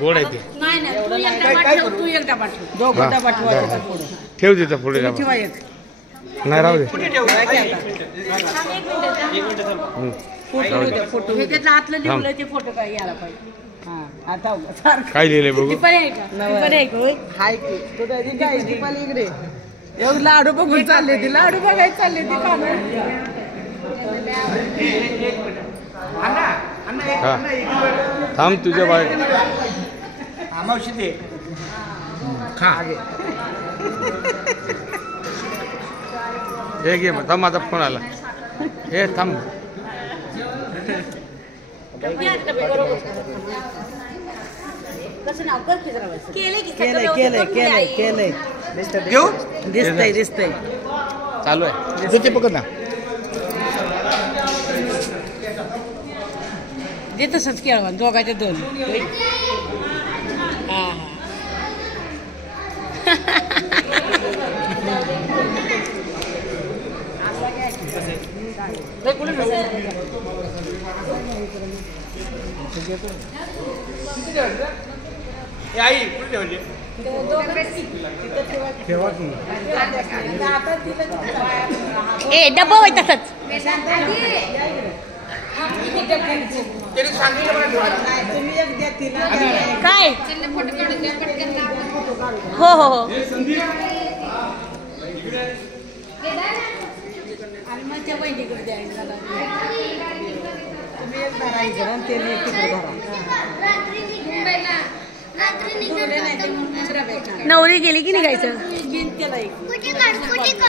गोड आहे ते. नाही नाही तू एकदा पाठव, तू एकदा पाठव. दोघं डबा ठेवायचा पुढे. ठेव तिथं पुढे डबा. ठेवा एक. नाही राहू दे. फोटो हे त्यातलं आतलं लिहिलं ते फोटो काय यायला पाहिजे. हां आता सारखं काय लिहिलंय बघू. टिपाणी आहे का? टिपाणी आहे का होय? हाय की तो त्याची काय दीपाली इकडे एवढं लाडू बघून चालले ती लाडू बघायला चालले ती खाणं. हा थांब तुझ्या बाय मावशी दे खा हे घे मग थांब माझा फोन आला हे थांब कसं नाव कर खिजरावायचं. केलंय की सगळं केलंय व्यवस्थित केलंय करून केलंय द्या. केलंय घेऊ दिसतंय दिसतंय चालू आहे ते पकड ना दे तसंच केळवण दोघांच्या दोन. हा हा आई कुठे ठेवली ए डब्बा होय तसंच. तरी सांगितलं मला ठेवायला. तुम्ही एक द्या तिला काय हो हो हो आणि मग त्या बहिणीकडे द्यायला तुम्ही एक धरायचं आणि त्याने एक तिकडे धरा नवरी गेली की निघायचं.